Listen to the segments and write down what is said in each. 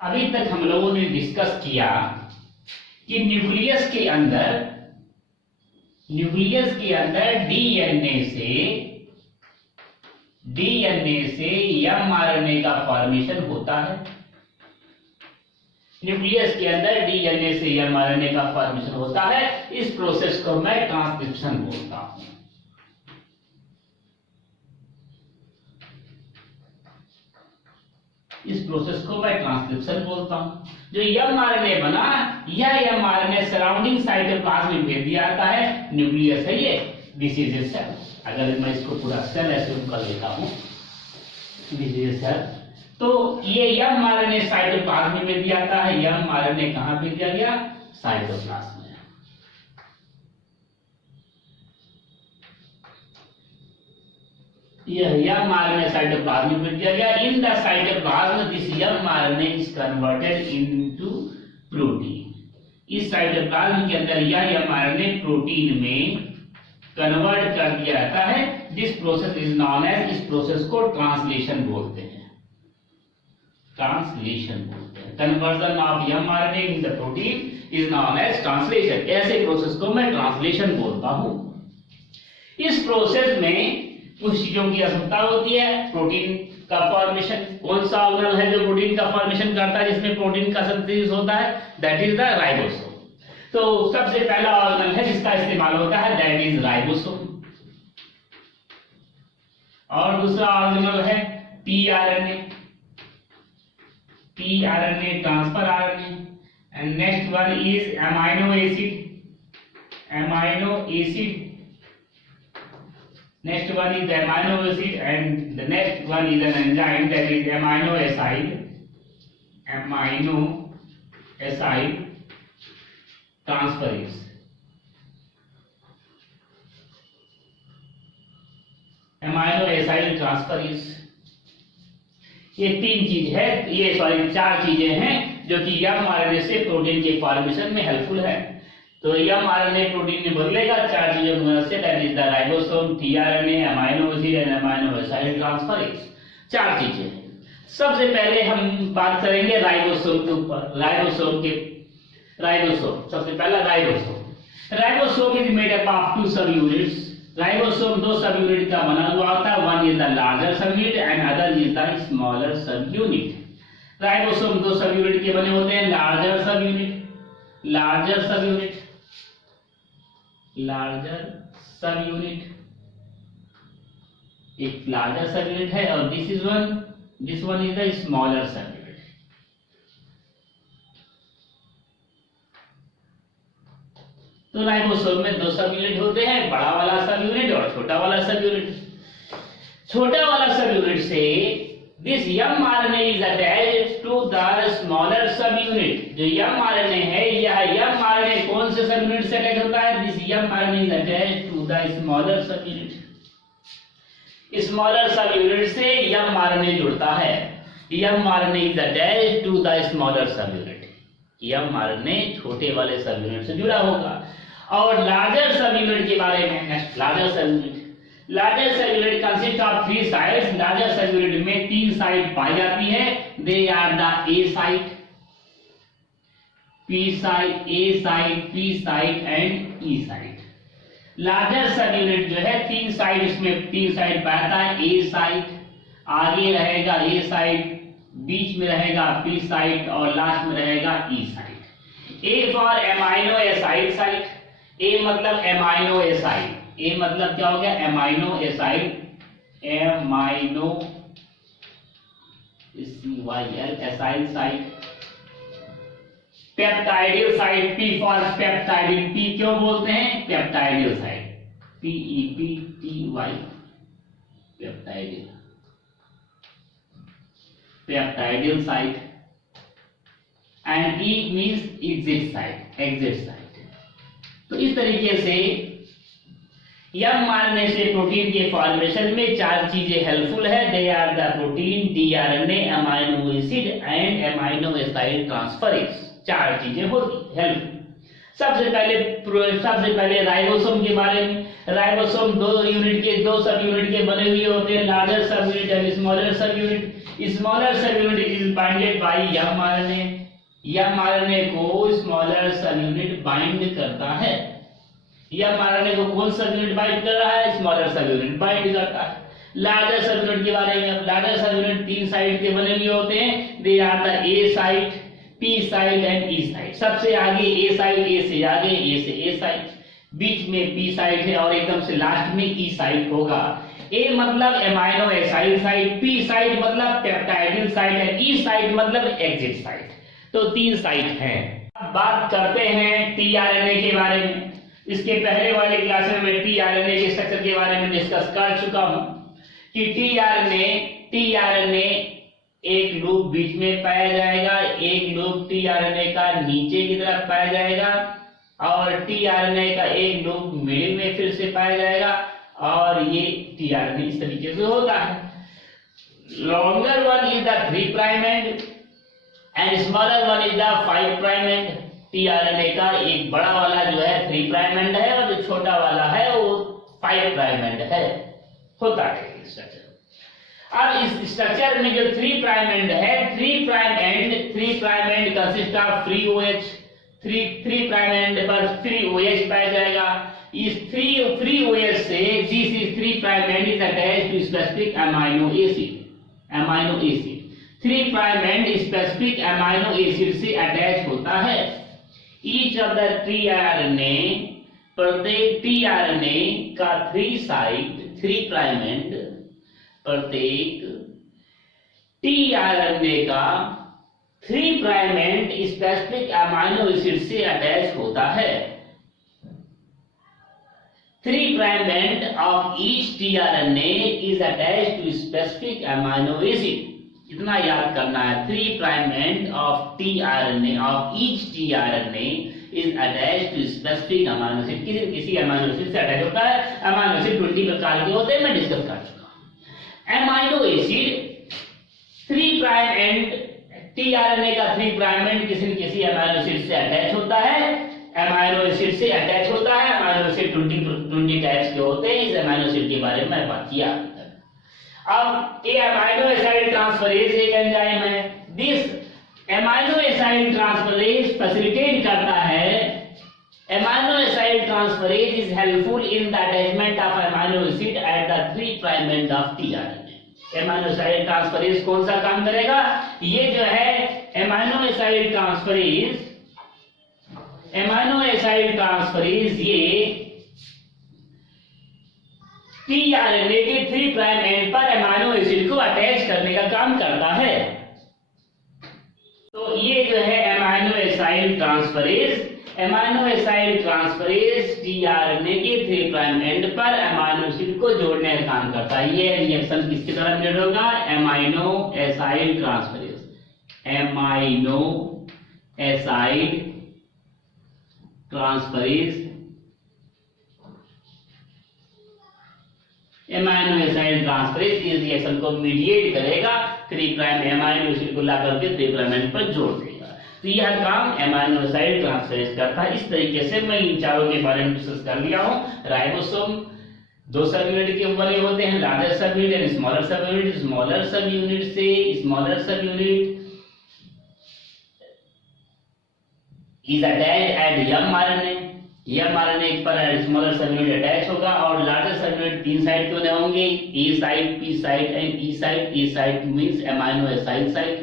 अभी तक हम लोगों ने डिस्कस किया कि न्यूक्लियस के अंदर डीएनए से एमआरएनए का फॉर्मेशन होता है। न्यूक्लियस के अंदर डीएनए से एमआरएनए का फॉर्मेशन होता है। इस प्रोसेस को मैं ट्रांसक्रिप्शन बोलता हूं। इस प्रोसेस को मैं ट्रांसक्रिप्शन बोलता हूं। जो एमआरएनए बना, यह एमआरएनए सराउंडिंग साइटोप्लाज्म में भेज दिया जाता है। न्यूक्लियस है ये, दिस इज ए सेल। अगर मैं इसको पूरा सेल एज्यूम कर लेता हूं, दिस इज ए सेल, तो ये एमआरएनए साइटोप्लाज्म में भेज दिया जाता है। एमआरएनए कहां भेज दिया गया? साइटोप्लाज्म में। यह mRNA साइटोप्लाज्म में दिया गया। In the cytoplasm this mRNA is converted into protein. इस साइटोप्लाज्म के अंदर यह mRNA प्रोटीन में कन्वर्ट कर दिया जाता है। This process is known as, इस प्रोसेस को ट्रांसलेशन बोलते हैं। ट्रांसलेशन बोलते हैं। Conversion of mRNA in the protein is known as translation. ऐसे प्रोसेस को मैं ट्रांसलेशन बोलता हूं। इस प्रोसेस में कुछ चीजों की आवश्यकता होती है। प्रोटीन का फॉर्मेशन, कौन सा ऑर्गेनल है जो प्रोटीन का फॉर्मेशन करता है, जिसमें प्रोटीन का सिंथेसिस होता है? That is the ribosome. तो सबसे पहला ऑर्गेनल है जिसका इस्तेमाल होता है, दैट इज राइबोसोम। और दूसरा ऑर्गेनल है tRNA, transfer RNA. And next one is amino acid. Next one is the amino acid, and the next one is an enzyme, that is amino acid transferase. Amino acid transferase, ये तीन चीज है, ये sorry चार चीजें हैं जो कि mRNA से प्रोटीन के फॉर्मेशन में हेल्पफुल है। तो mRNA प्रोटीन में बदलेगा चार चीजों की मदद से, that is the ribosome, tRNA, amino acid and amino acid transferase. चार चीजें हैं। सबसे पहले हम बात करेंगे राइबोसोम के ऊपर। राइबोसोम सबसे पहला ribosome is made up of two sub units. Ribosome दो सब यूनिट का बना हुआ होता है। वन इज द लार्जर सब unit and other is the smaller सब यूनिट। राइबोसोम दो सब यूनिट के बने होते हैं, लार्जर सब यूनिट, एक लार्जर सब यूनिट है, और this one is the smaller सब यूनिट। तो राइबोसोम में दो सब यूनिट होते हैं, बड़ा वाला सब यूनिट और छोटा वाला सब यूनिट। छोटा वाला सब यूनिट से this mRNA is attached to the smaller subunit। जो mRNA है, यह mRNA कौन से सब यूनिट से अटैच होता है? This mRNA is attached to the smaller subunit। Smaller सब यूनिट से mRNA जुड़ता है। mRNA is attached to the smaller subunit। mRNA छोटे वाले सब यूनिट से जुड़ा होगा। और लार्जर सब यूनिट के बारे में, लार्जर सब unit consist of 3 sides. Larger सब यूनिट में 3 साइड पाई जाती है। They are the A site, P site and E site. Larger सब यूनिट जो है 3 साइड, इसमें 3 साइड पाता है। ए साइट, आगे रहेगा ए साइट, बीच में रहेगा पी साइट और लास्ट में रहेगा E site. A for amino acid site. A मतलब एमाइनो एसाइड। ए मतलब क्या हो गया? Amino acid, acid site. Peptidyl site, P for peptidyl. P क्यों बोलते हैं? Peptidyl site, PEPTY, peptidyl site. And E means exit site. तो इस तरीके से mRNA से प्रोटीन के फॉर्मेशन में 4 चीजें हेल्पफुल है। They are the protein, tRNA, amino acid and amino acid transferase. 4 चीजें होती हेल्प। सबसे पहले राइबोसोम के बारे में। राइबोसोम दो सब यूनिट के बने हुए होते हैं, लार्जर सब यूनिट एंड स्मॉलर सब यूनिट। स्मॉलर सब unit is binded by mRNA। mRNA को स्मॉलर सब यूनिट बाइंड करता है। mRNA को कौन सब यूनिट बाइंड कर रहा है? स्मॉलर सब यूनिट बाइंड करता है। लार्जर सब यूनिट के बारे में, अब लार्जर सब यूनिट 3 साइड के बने हुए होते हैं। They are the A site, P site and E site. सबसे आगे ए साइट, ए से आगे, ए से ए साइट, बीच में पी साइट है और एकदम से लास्ट में ई साइट होगा। ए मतलब amino acyl site, P site मतलब पेप्टाइडिल साइट है, ई साइट मतलब एग्जिट साइट। तो 3 साइट हैं। अब बात करते हैं टीआरएनए के बारे में। इसके पहले वाले क्लास में मैं टीआरएनए के स्ट्रक्चर के बारे में डिस्कस कर चुका हूं कि टीआरएनए एक लूप बीच में पाया जाएगा, एक लूप टीआरएनए का नीचे की तरफ पाया जाएगा और टीआरएनए का एक लूप मिडिल में फिर से पाया जाएगा और ये टीआरएनए इस तरीके से होता है। Longer one is the 3 prime and smaller one is the 5 prime and. TRNA का एक बड़ा वाला जो है 3 प्राइम एंड है और जो छोटा वाला है वो 5 प्राइम एंड है, होता है स्ट्रक्चर। अब इस स्ट्रक्चर में जो 3 प्राइम एंड है, 3 prime end consist of free OH। 3 prime end पर फ्री OH पाया जाएगा। इस फ्री OH से this 3 prime end is attached to specific amino acid. 3 prime end specific amino acid से अटैच होता है। ईच ऑफ द टीआरएनए, प्रत्येक tRNA का 3 साइट, 3 प्राइम एंड, प्रत्येक टीआरएनए का 3 prime end specific amino acid से attach होता है। 3 prime end of each tRNA is attached to specific amino acid. इतना याद करना है, 3 prime end of tRNA of each tRNA is attached to specific amino acid. किसी amino acid से attach होता है। अमाइनो एसिड 20 प्रकार के होते हैं, मैं डिस्कस कर चुका हूं। Amino acid 3 prime and, tRNA का 3 प्राइम एंड किसी अमाइनो एसिड से अटैच होता है। अमाइनो एसिड से अटैच होता है। अमाइनो एसिड 20 टाइप्स के होते हैं। इस अमाइनो एसिड के बारे में मैं बात किया। अब ये अमाइनो एसाइड ट्रांसफरेज एक एंजाइम है। This amino acid transferase facilitate करता है। Amino acid transferase is helpful in the attachment of amino acid at the 3 prime end of tRNA. Amino acid transferase कौन सा काम करेगा? ये जो है अमाइनो एसाइड ट्रांसफरेज ये टीआरएनए के 3 प्राइम एंड पर अमाइनो एसिड को अटैच करने का काम करता है। तो ये जो है अमाइनो एसाइड ट्रांसफरेज टीआरएनए के 3 प्राइम एंड पर अमाइनो एसिड को जोड़ने का काम करता है। ये रिएक्शन किसकी तरह मेड होगा? अमाइनो एसाइड ट्रांसफरेज इस रिएक्शन को मीडिएट करेगा। 3 प्राइम अमाइनो एसिड को ला करके 3 प्राइम एंड पर जोड़ देगा। तो यह काम अमाइनो एसाइड ट्रांसफरेज करता है। इस तरीके से मैं इन चारों के बारे में डिस्कस कर लिया हूं। राइबोसोम 2 सब यूनिट के बने होते हैं, लार्जर सब यूनिट एंड स्मॉलर सब यूनिट। स्मॉलर सब यूनिट से स्मॉलर सब unit is attached at mRNA। mRNA पर स्मॉलर सब यूनिट अटैच होगा और लार्जर सब यूनिट 3 साइड के बने होंगे, A site, P site and E site. A site means amino acid site,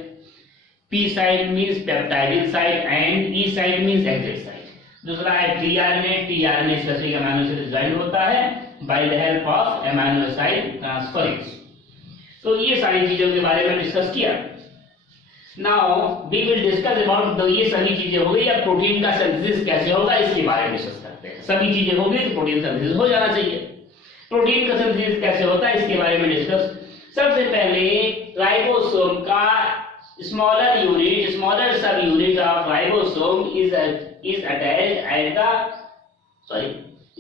P site means peptidyl site and E site means exit site. दूसरा है tRNA specific amino acid join होता है by the help of amino acid transferase. तो ये सारी चीजों के बारे में डिस्कस किया। Now we will discuss about ये सभी चीजें हो गई। अब प्रोटीन का सिंथेसिस कैसे होगा इसके बारे में डिस्कस करते हैं। सभी चीजें हो गई तो प्रोटीन सिंथेसिस हो जाना चाहिए। प्रोटीन का सिंथेसिस कैसे होता है इसके बारे में डिस्कस। सबसे पहले राइबोसोम का स्मॉलर सब unit of ribosome is attached at the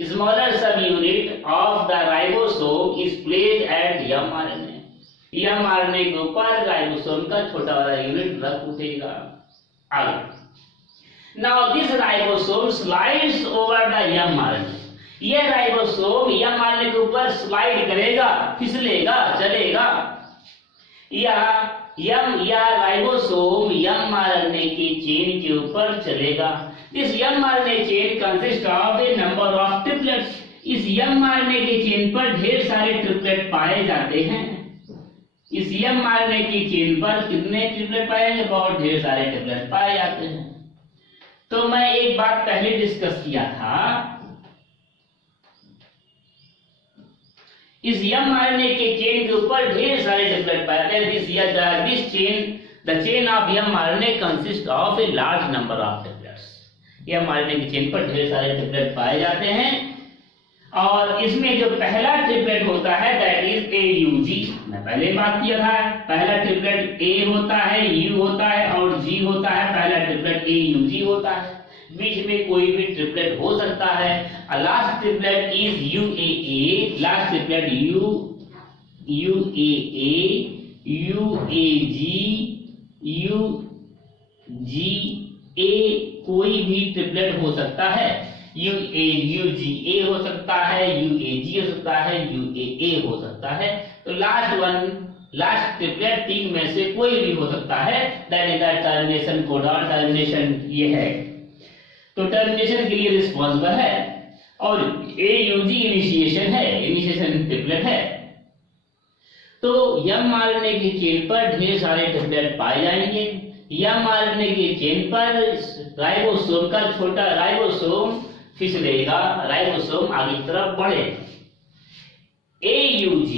smaller सब unit of the ribosome is placed at mRNA। mRNA के ऊपर राइबोसोम का छोटा वाला यूनिट रख उठेगा। आगे now this ribosome slides over the mRNA। यह राइबोसोम mRNA के ऊपर स्लाइड करेगा, फिसलेगा, चलेगा। या राइबोसोम mRNA की चेन के ऊपर चलेगा। This mRNA chain consist of A number of triplets. इस mRNA की चेन पर ढेर सारे ट्रिपलेट पाए जाते हैं। इस mRNA की चेन पर कितने ट्रिपलेट पाए जाते हैं? बहुत ढेर सारे ट्रिपलेट पाए जाते हैं। तो मैं एक बात पहले डिस्कस किया था, इस mRNA के चेन के ऊपर ढेर सारे ट्रिपलेट पाए जाते हैं। This chain, the chain of mRNA consist of a large number of triplets. mRNA की चेन पर ढेर सारे ट्रिपलेट पाए जाते हैं और इसमें जो पहला ट्रिपलेट होता है दैट इज AUG। मैं पहले बात किया था, पहला ट्रिपलेट A होता है, U होता है और G होता है। पहला ट्रिपलेट AUG होता है, बीच में कोई भी ट्रिपलेट हो सकता है। Last triplet is UAA, last triplet UAA, UAG, UGA, कोई भी ट्रिपलेट हो सकता है। UGA हो सकता है, UAG हो सकता है, UAA हो सकता है। तो लास्ट ट्रिपलेट तीन में से कोई भी हो सकता है। That is the termination codon. Termination ये है, तो टर्मिनेशन के लिए रिस्पॉन्सिबल है और AUG इनिशिएशन है, इनिशिएशन ट्रिपलेट है। तो mRNA की चेन पर ढेर सारे ट्रिपलेट पाए जाएंगे। mRNA की चेन पर राइबोसोम का छोटा राइबोसोम फिसलेगा, राइबोसोम आगे की तरफ बढ़ेगा। AUG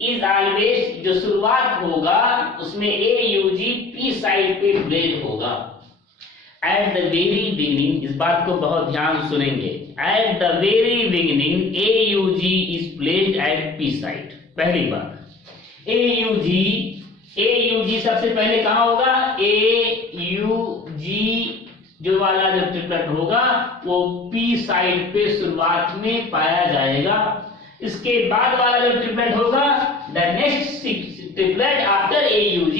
इज ऑलवेज, जो शुरुआत होगा उसमें AUG P साइड पे प्लेस होगा। एट द वेरी बिगिनिंग, इस बात को बहुत ध्यान सुनेंगे, at the very beginning AUG is placed at P side. पहली बात, AUG सबसे पहले कहां होगा? AUG जो वाला जो ट्रिपलेट होगा वो P साइड पे शुरुआत में पाया जाएगा। इसके बाद वाला जो ट्रिपलेट होगा, the next triplet after AUG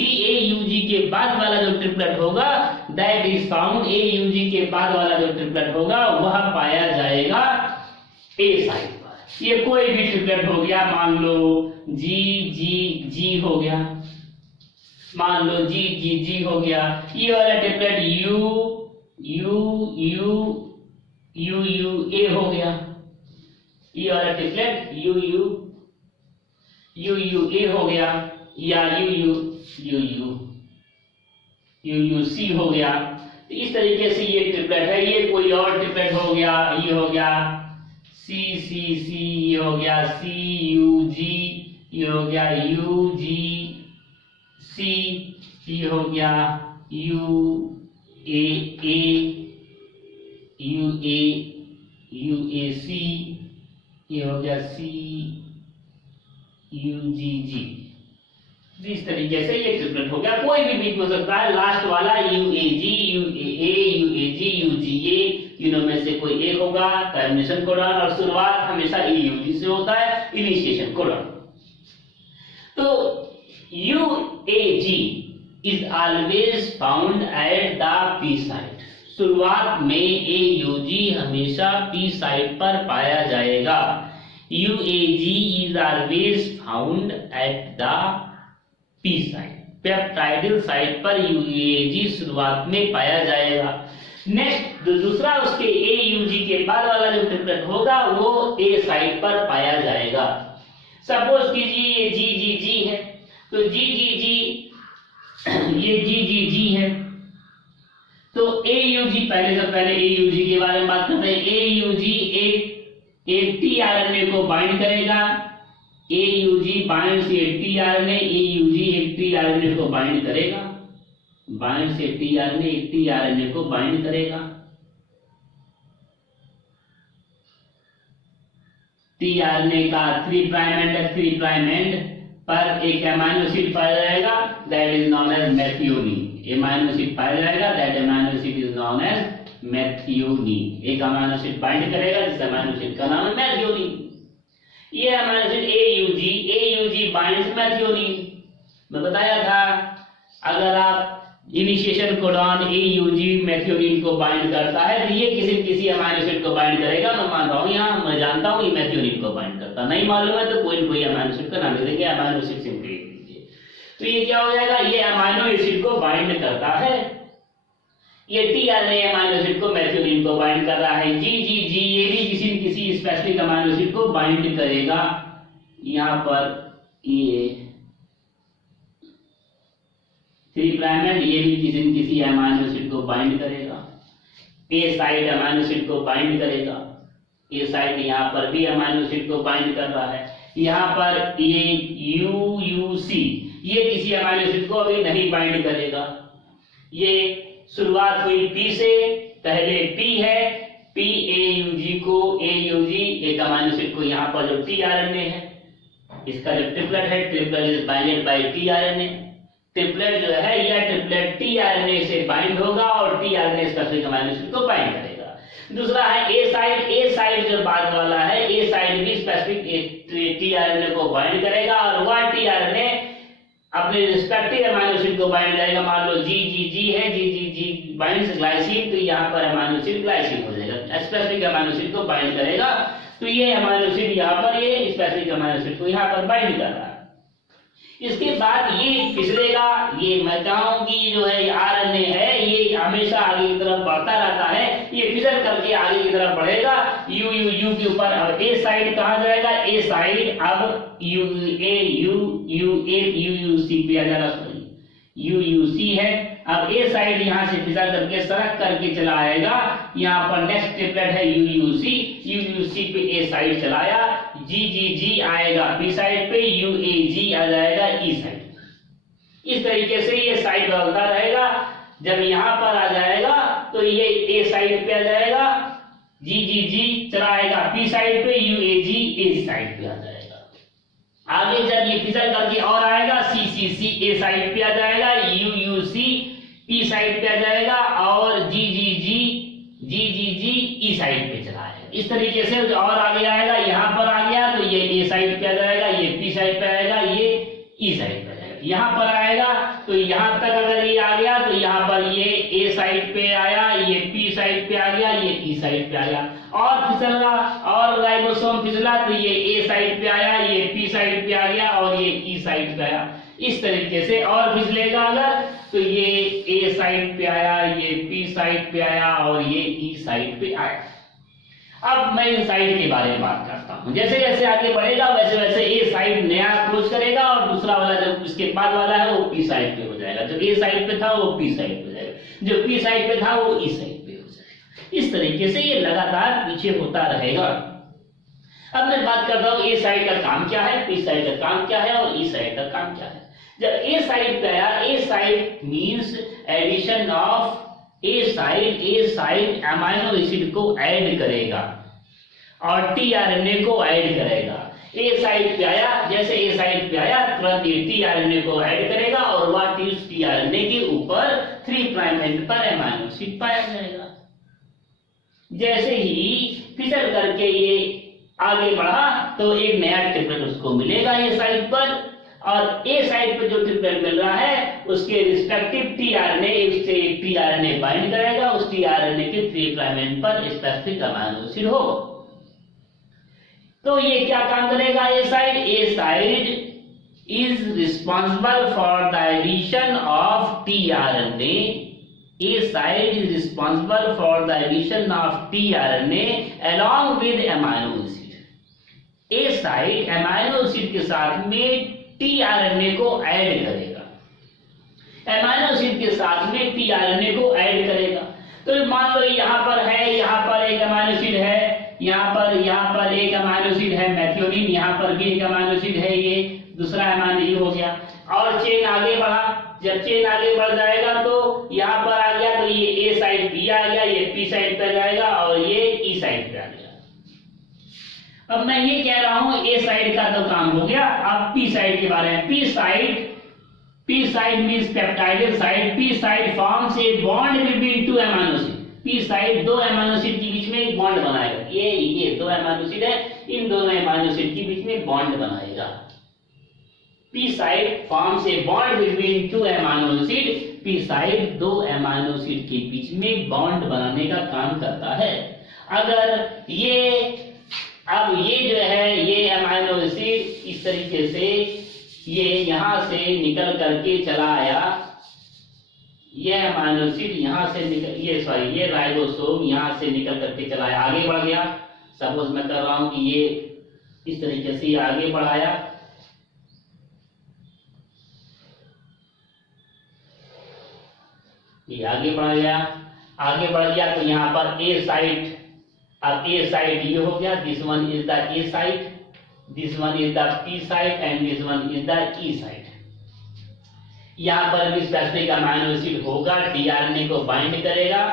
के बाद वाला जो ट्रिपलेट होगा दैट इज फाउंड, AUG के बाद वाला जो ट्रिपलेट होगा वह पाया जाएगा A साइड पर। ये कोई भी ट्रिपलेट हो गया, मान लो G हो गया, मान लो G हो गया। ये वाला ट्रिपलेट A हो गया, ये वाला ट्रिपलेट A हो गया, या UUC हो गया। तो इस तरीके से ये ट्रिपलेट है। ये कोई और ट्रिपलेट हो गया, ये हो गया C, ये हो गया CUG, ये हो गया UGC, ये हो गया UAC, ये हो गया CUGG। इस तरीके से ये ट्रिपलेट हो गया। कोई भी बीच में हो सकता है। लास्ट वाला UAG, UAA, UAG, UGA, इनों में से कोई एक होगा, टर्मिनेशन कोडॉन, और शुरुआत हमेशा AUG से होता है, इनिशिएशन कोडॉन। तो UAG is always found at the P site। शुरुआत में AUG हमेशा P साइट पर पाया जाएगा। UAG is always found at the P site. Peptidyl site पर UAG शुरुआत में पाया जाएगा। नेक्स्ट दूसरा उसके AUG के बाद वाला जो ट्रिपलेट होगा वो A साइट पर पाया जाएगा। सपोज कीजिए ये GGG है, तो GGG ये GGG है, तो AUG पहले AUG के बारे में बात करते हैं। AUG एक tRNA को बाइंड करेगा, AUG बाइंड से tRNA, AUG एक tRNA को बाइंड करेगा, बाइंड से tRNA एक tRNA को बाइंड करेगा। tRNA का 3' एंड 3' एंड पर एक अमीनो एसिड पाया जाएगा, that is known as methionine. Amino acid पाया जाएगा, that amino acid is known as methionine. एक अमीनो एसिड बाइंड करेगा जिस अमीनो एसिड का नाम है मेथियोनीन। ये amino acid AUG binds methionine. मैं बताया था अगर आप इनिशिएशन कोडॉन AUG मेथियोनीन को बाइंड करता है तो ये किसी अमीनो एसिड को बाइंड करेगा। मैं मान रहा हूं, यहां मैं जानता हूं ये मेथियोनीन को बाइंड करता है। करता, नहीं मालूम है तो कोई न कोई अमाइनो एसिड का नाम दे देंगे, अमाइनो एसिड सिंपली लिख दीजिए। तो ये क्या हो जाएगा, ये अमाइनो एसिड को बाइंड करता है, ये टीआरएनए अमाइनो एसिड को मेथिओनिन को बाइंड कर रहा है, जी ये भी किसी न किसी स्पेसिफिक अमाइनो एसिड को बाइंड करेगा। यहाँ पर ये 3 प्राइम एंड ये भी किसी न किसी अमाइनो एसिड को बाइंड करेगा, ए साइड अमाइनो एसिड को बाइंड करेगा, ए साइड यहाँ पर भी अमाइनो एसिड को बाइंड कर रहा है। यहाँ पर ये यूयूसी ये किसी अमाइनो एसिड को अभी नहीं बाइंड करेगा, ये शुरुआत हुई पी से, पहले पी है, पी एयूजी को एयूजी एक अमाइनो एसिड को यहाँ पर जो टीआरएनए है, इसका जो ट्रिपलेट है, triplet is binded by tRNA, triplet जो है यह ट्रिपलेट टीआरएनए से बाइंड होगा और टीआरएनए स्पेसिफिक अमाइनो एसिड को बाइंड करेगा। दूसरा है ए साइड जो बाद वाला है, ए साइड भी स्पेसिफिक टीआरएनए को बाइंड करेगा और वह टीआरएनए अपने रिस्पेक्टिव अमाइनो एसिड को बाइंड करेगा। मान लो जी है, जी बाइंड्स ग्लाइसिन, तो यहाँ पर अमाइनो एसिड ग्लाइसिन हो जाएगा, स्पेसिफिक अमाइनो एसिड को बाइंड करेगा। तो ये अमाइनो एसिड यहाँ पर ये स्पेसिफिक अमाइनो एसिड को यहाँ पर बाइंड कर रहा है। इसके बाद ये फिसलेगा, ये मैं कहूंगी जो है आरएनए है ये हमेशा आगे की तरफ बढ़ता रहता है, ये फिसल करके आगे की तरफ बढ़ेगा यू के ऊपर। अब ए साइड कहाँ जाएगा, ए साइड अब यूयूसी पे आ जाएगा, सॉरी यूयूसी है। अब ए साइड यहाँ से फिसल करके सरक करके चला आएगा, यहाँ पर नेक्स्ट ट्रिपलेट है यूयूसी पे ए साइड चलाया, जी आएगा बी साइड पे, यूएजी आ जाएगा ई साइड। इस तरीके से ये साइड बदलता रहेगा। जब यहाँ पर आ जाएगा तो ये ए साइड पे आ जाएगा, जी चला आएगा पी साइड पे, यूएजी ए साइड पे आ जाएगा। आगे जब ये फिसल करके और आएगा, सी ए साइड पे आ जाएगा, यूयूसी पी साइड पे आ जाएगा और जी ई साइड पे चला आएगा। इस तरीके से जो और आगे आएगा, यहाँ पर आ गया तो ये ए साइड पे आ जाएगा, ये पी साइड पे आएगा, ये ई साइड पे आ जाएगा। यहाँ पर आएगा तो यहाँ तक अगर ये आ गया तो यहाँ पर ये ए साइड पे आया, ये पी साइड पे आ गया, ये ई साइड पे आ गया। और फिसला और राइबोसोम फिसला तो ये ए साइड पे आया, ये पी साइड पे आ गया और ये ई साइड पे आया। इस तरीके से और फिसलेगा अगर तो ये ए साइड पे आया, ये पी साइड पे आया और ये ई साइड पे आया। अब मैं इन साइड के बारे में बात करता हूं। जैसे जैसे आगे बढ़ेगा वैसे वैसे ए साइड नया अप्रोच करेगा और दूसरा वाला जो इसके बाद वाला है वो पी साइड पे हो जाएगा। जो ए साइड पे था वो पी साइड पे हो जाएगा, जो पी साइड पे था वो ई साइड पे हो जाएगा। इस तरीके से ये लगातार पीछे होता रहेगा। अब मैं बात करता हूँ ए साइड का काम क्या है, पी साइड का काम क्या है और ई साइड का काम क्या है। जब ए साइड पे आया, A side means addition of A side amino acid को ऐड करेगा और टीआरएनए को ऐड करेगा। ए साइड पे आया, जैसे ए साइड पे आया तुरंत ये टीआरएनए को ऐड करेगा और वह टीआरएनए के ऊपर 3 प्राइम एंड पर अमाइनो एसिड पाया जाएगा। जैसे ही फिसल करके ये आगे बढ़ा तो एक नया ट्रिपलेट उसको मिलेगा ए साइड पर, और ए साइड पे जो ट्रिपलेट मिल रहा है उसके रिस्पेक्टिव टीआरएनए उससे एक टीआरएनए बाइंड करेगा, उस टीआरएनए के 3 प्राइम एंड पर स्पेसिफिक अमाइनो एसिड हो। तो ये क्या काम करेगा A side is responsible for the addition of tRNA. A side is responsible for the addition of tRNA along with amino acid. A side amino acid के साथ में टीआरएनए को ऐड करेगा, अमाइनो एसिड के साथ में टीआरएनए को add करेगा। तो मान लो यहाँ पर है, यहाँ पर एक अमाइनो एसिड है, यहाँ पर एक अमाइनो एसिड है मेथिओनिन, यहाँ पर भी एक अमाइनो एसिड है, ये दूसरा अमाइनो एसिड हो गया और चेन आगे बढ़ा। जब चेन आगे बढ़ जाएगा तो यहाँ पर आ गया तो ये ए साइड पी आ गया, ये पी साइड पे जाएगा और ये ई साइड पे आ गया। अब मैं ये कह रहा हूं ए साइड का तो काम हो गया, अब पी साइड के बारे में। P side means peptided side. P side forms a bond between 2 amino acid. P side 2 amino acid के बीच में एक बॉन्ड बनाएगा। ये 2 अमाइनो एसिड है, इन दोनों अमाइनो एसिड के बीच में बॉन्ड बनाएगा। P side forms a bond between 2 amino acid. P side 2 amino acid के बीच में बॉन्ड बनाने का काम करता है। अगर ये अब ये जो है ये अमाइनो एसिड इस तरीके से ये यहां से निकल करके चला आया, ये अमाइनो एसिड यहां से निकल ये राइबोसोम यहां से निकल करके चला आया, आगे बढ़ गया। सपोज मैं कर रहा हूं कि ये इस तरीके से आगे बढ़ाया, ये आगे बढ़ गया तो यहाँ पर ए साइट, अब ए साइट ये हो गया, this one is the A site, this one is the P site and this one is the E site. यहाँ पर भी स्पेसिफिक अमाइनो एसिड होगा, टीआरएनए को बाइंड करेगा,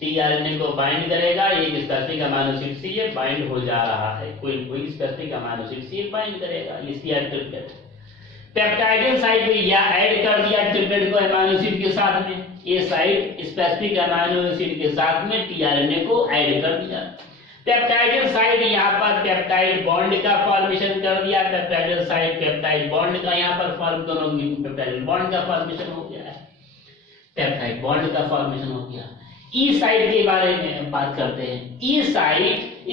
टीआरएनए को बाइंड करेगा, एक स्पेसिफिक अमाइनो एसिड से ये बाइंड हो जा रहा है, कोई स्पेसिफिक अमाइनो एसिड से ये बाइंड करेगा, इसलिए ट्रिपलेट। पेप्टाइडिल साइट पे या ऐड कर दिया ट्रिपलेट को अमाइनो एसिड के साथ में, ये साइट स्पेसिफिक अमाइनो एसिड के साथ में टीआरएनए को ऐड कर दिया। पेप्टाइडिल साइट यहाँ पर पेप्टाइड बॉन्ड का फॉर्मेशन कर दिया, पेप्टाइडिल साइट पेप्टाइड बॉन्ड का यहाँ पर फॉर्म, दोनों पेप्टाइडिल बॉन्ड का फॉर्मेशन हो गया है, पेप्टाइड बॉन्ड का फॉर्मेशन हो गया। ई साइट के बारे में बात करते हैं। E site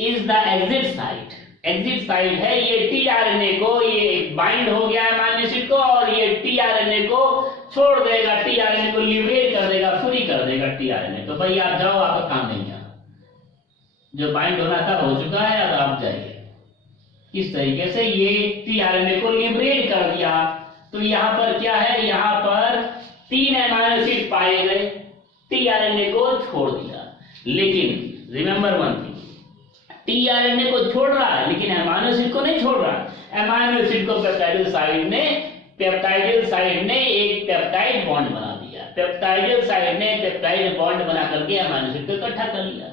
is the exit site, exit site है, ये टीआरएनए को ये बाइंड हो गया है अमाइनो एसिड को और ये टीआरएनए को छोड़ देगा, टीआरएनए को लिबरेट कर देगा, फ्री कर देगा टीआरएनए को, भाई आप जाओ, आपका काम नहीं है, जो बाइंड होना था हो चुका है, अब आप जाइए। इस तरीके से ये टीआरएनए को लिबरेट कर दिया। तो यहाँ पर क्या है, यहाँ पर 3 अमाइनो एसिड पाए गए, टीआरएनए को छोड़ दिया। लेकिन रिमेंबर वन थिंग, टीआरएनए को छोड़ रहा है लेकिन अमाइनो एसिड को नहीं छोड़ रहा। अमाइनो एसिड को पेप्टाइडिल साइड ने एक पेप्टाइड बॉन्ड बना दिया, पेप्टाइडिल साइड ने पेप्टाइड बॉन्ड बना करके अमाइनो एसिड को इकट्ठा कर लिया।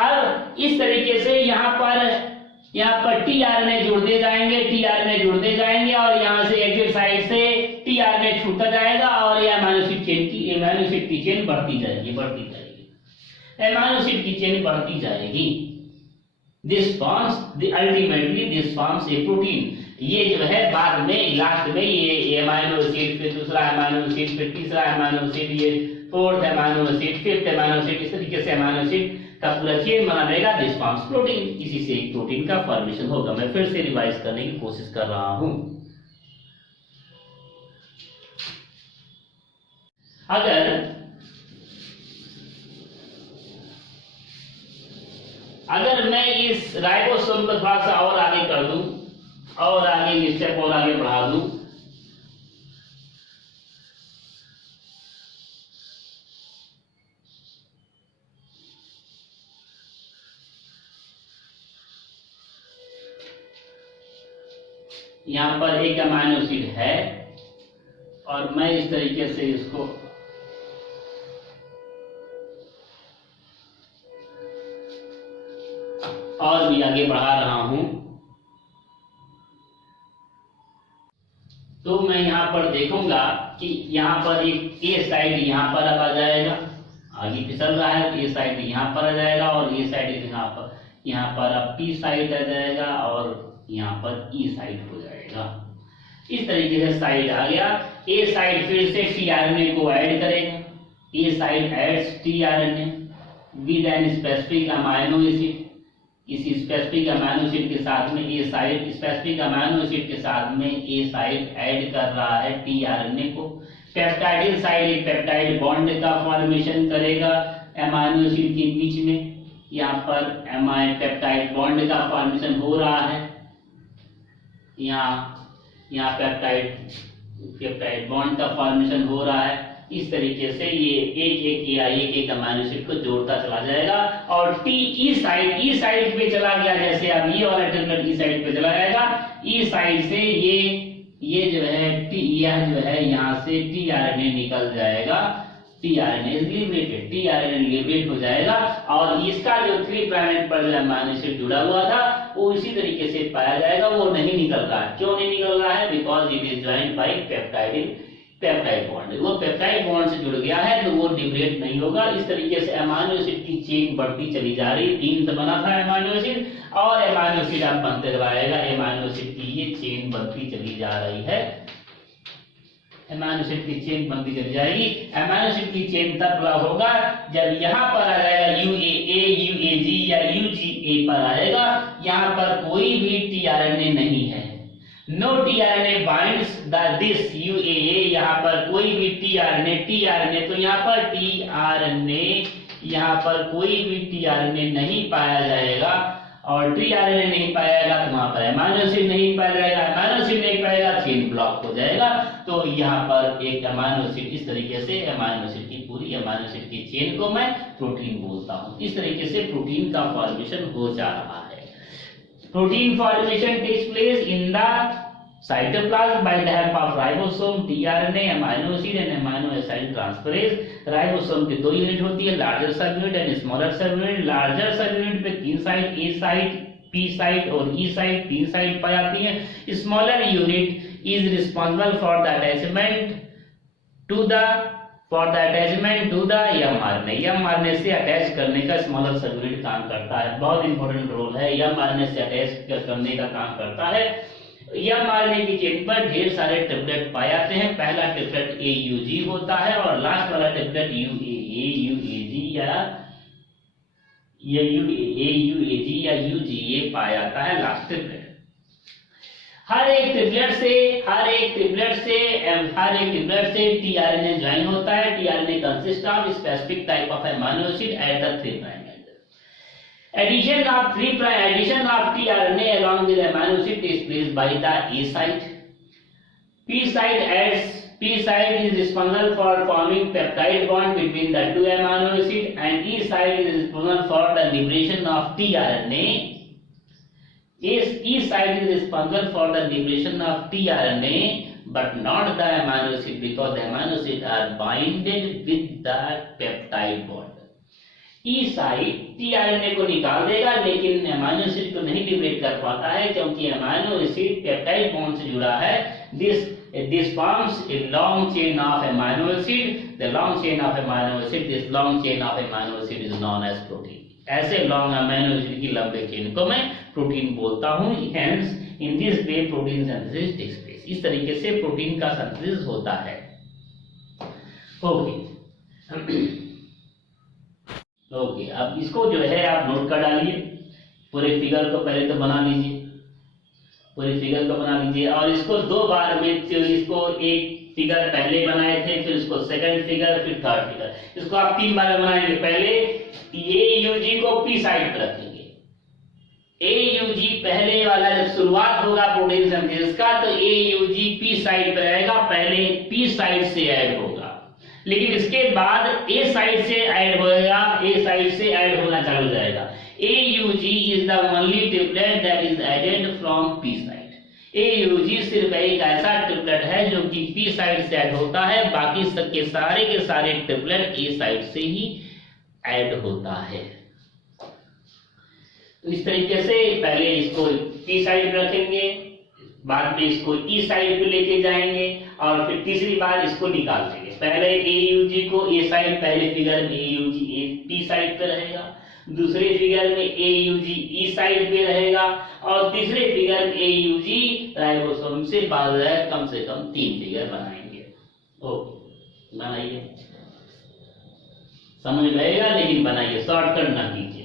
अब इस तरीके से यहाँ पर टीआरएनए जुड़ते जाएंगे और यहाँ से एग्जिट साइड से टीआरएनए छूटता जाएगा और ये अमाइनो एसिड की चेन बढ़ती जाएगी, अमाइनो एसिड की चेन बढ़ती जाएगी। Ultimately this forms A protein. ये जो है बाद में लास्ट में ये अमाइनो एसिड, फिर दूसरा अमाइनो एसिड, फिर तीसरा अमाइनो एसिड, ये fourth amino acid, fifth amino acid, इस तरीके से अमाइनो एसिड का पूरा चेन बना रहेगा, दिस फॉर्म्स प्रोटीन। इसी से एक प्रोटीन का फॉर्मेशन होगा। मैं फिर से रिवाइज करने की कोशिश कर रहा हूं। अगर मैं इस राइबोसोम को थोड़ा सा और आगे कर दूं और आगे स्टेप और आगे बढ़ा दूं, यहां पर एक अमाइनो एसिड है और मैं इस तरीके से इसको और भी आगे बढ़ा रहा हूं, तो मैं यहां पर देखूंगा कि यहां पर एक ए साइड यहां पर अब आ जाएगा, आगे फिसल रहा है तो ए साइड यहां पर आ जाएगा और ए साइड यहां पर अब पी साइड आ जाएगा और यहां पर ई साइड हो जाएगा। इस तरीके से साइड आ गया। ए साइड फिर से टीआरएनए को ऐड करेगा, A side aids tRNA with an specific amino acid. इसी स्पेसिफिक अमाइनो एसिड के साथ में A side, specific amino acid के साथ में ए साइड ऐड कर रहा है टीआरएनए को। पेप्टाइडिल साइड एक पेप्टाइड बॉन्ड का फॉर्मेशन करेगा अमाइनो एसिड के बीच में, यहाँ पर पेप्टाइड बॉन्ड का फॉर्मेशन हो रहा है, यहाँ पेप्टाइड बॉन्ड का फॉर्मेशन हो रहा है। इस तरीके से ये एक अमाइनो एसिड को जोड़ता चला जाएगा और ई साइड पे चला गया, जैसे अब ये वाला ट्रिपलेट ई साइड पे चला जाएगा। ई साइड से ये जो है यह जो है यहाँ से टीआरएनए निकल जाएगा, टीआरएनए लिबरेट हो जाएगा और इसका जो 3 प्राइम पर जो अमाइनो एसिड जुड़ा हुआ था वो इसी तरीके से पाया जाएगा, वो नहीं निकल रहा है। क्यों नहीं निकल रहा है? Because it is joined bye peptide bond. वो पेप्टाइड बॉन्ड से जुड़ गया है तो वो लिबरेट नहीं होगा। इस तरीके से अमाइनो एसिड की चेन बढ़ती चली जा रही, 3 से बना था अमाइनो एसिड और अमाइनो एसिड अब बनते रहेगा, अमाइनो एसिड की ये चेन बढ़ती चली जा रही है। अमीनो एसिड की चेन बनती चली जाएगी। अमीनो एसिड की चेन तब होगा जब यहाँ पर आ जाएगा UAA, UAG या UGA पर आएगा। यहाँ पर कोई भी tRNA नहीं है, no tRNA binds this UAA, यहाँ पर कोई भी tRNA तो यहाँ पर tRNA, यहाँ पर कोई भी tRNA नहीं पाया जाएगा, और tRNA नहीं पाएगा तो वहां पर अमीनो एसिड नहीं पाया जाएगा, अमीनो एसिड नहीं पाएगा चेन ब्लॉक हो जाएगा। तो यहाँ पर एक अमीनो एसिड, इस तरीके से अमीनो एसिड की पूरी अमीनो एसिड की चेन को मैं प्रोटीन बोलता हूँ। इस तरीके से प्रोटीन का फॉर्मेशन हो जा रहा है। Protein formation takes place in the cytoplasm by the help of ribosome, tRNA, amino acid and amino acid transferase। Ribosome के दो यूनिट होती है, लार्जर सब यूनिट एंड स्मॉलर सब यूनिट। लार्जर सब यूनिट पे 3 site, A site, P site और E site, 3 site पाई जाती हैं। Smaller unit is responsible for the attachment to the mRNA से अटैच करने का स्मॉलर सब यूनिट काम करता है। बहुत इंपॉर्टेंट रोल है, mRNA से अटैच करने का काम करता है। mRNA की चेन पर ढेर सारे ट्रिपलेट पाए जाते हैं। पहला ट्रिपलेट AUG होता है और लास्ट वाला ट्रिपलेट UAA, UAG या UGA पाया जाता है लास्ट ट्रिपलेट। हर एक ट्रिपलेट से tRNA ज्वाइन होता है। tRNA consist of specific type of amino acid at the 3' end। Addition of tRNA along with amino acid takes place by the A site. P site is responsible for forming peptide bond between the two amino acid, and E site is responsible for the liberation of tRNA. E site is responsible for the liberation of tRNA but not the amino acid, because the amino acid are binded with the peptide bond. E site tRNA को निकाल देगा लेकिन amino acid को नहीं liberate कर पाता है, क्योंकि अमीनो एसिड पेप्टाइड बॉन्ड से जुड़ा है। This forms a long chain of amino acid. The long chain of amino acid, this long chain of amino acid is known as protein. ऐसे लॉन्ग अमीनो एसिड की लंबे chain को मैं protein बोलता हूँ। Hence in this way protein synthesis takes place. इस तरीके से प्रोटीन का सिंथेसिस होता है। ओके, अब इसको जो है आप नोट कर डालिए। पूरे फिगर को पहले तो बना लीजिए, और इसको 2 बार में, इसको एक फिगर पहले बनाए थे, फिर इसको सेकंड फिगर, फिर थर्ड फिगर, इसको आप 3 बार में बनाएंगे। पहले AUG को पी साइड पर रखेंगे। AUG पहले वाला जब शुरुआत होगा प्रोटीन सिंथेसिस का, तो AUG पी साइड पर रहेगा, पहले पी साइड से ऐड होगा, लेकिन इसके बाद ए साइड से ऐड होना चालू हो जाएगा। AUG is the only triplet that is added from P side। AUG सिर्फ एक ऐसा ट्रिपलेट है जो कि P साइड से ऐड होता है, बाकी सबके सारे के सारे ट्रिपलेट A साइड से ही ऐड होता है। तो इस तरीके से पहले इसको P साइड पे रखेंगे, बाद में इसको E साइड पे लेके जाएंगे, और फिर तीसरी बार इसको निकाल देंगे। पहले AUG को A साइड, पहले फिगर में AUG P साइड पे रहेगा, दूसरे फिगर में AUG E साइड पे रहेगा, और तीसरे फिगर में AUG राइबोसोम से बाद कम से कम 3 फिगर बनाएंगे। ओके, बनाइए, समझ रहेगा लेकिन बनाइए, शॉर्टकट ना कीजिए।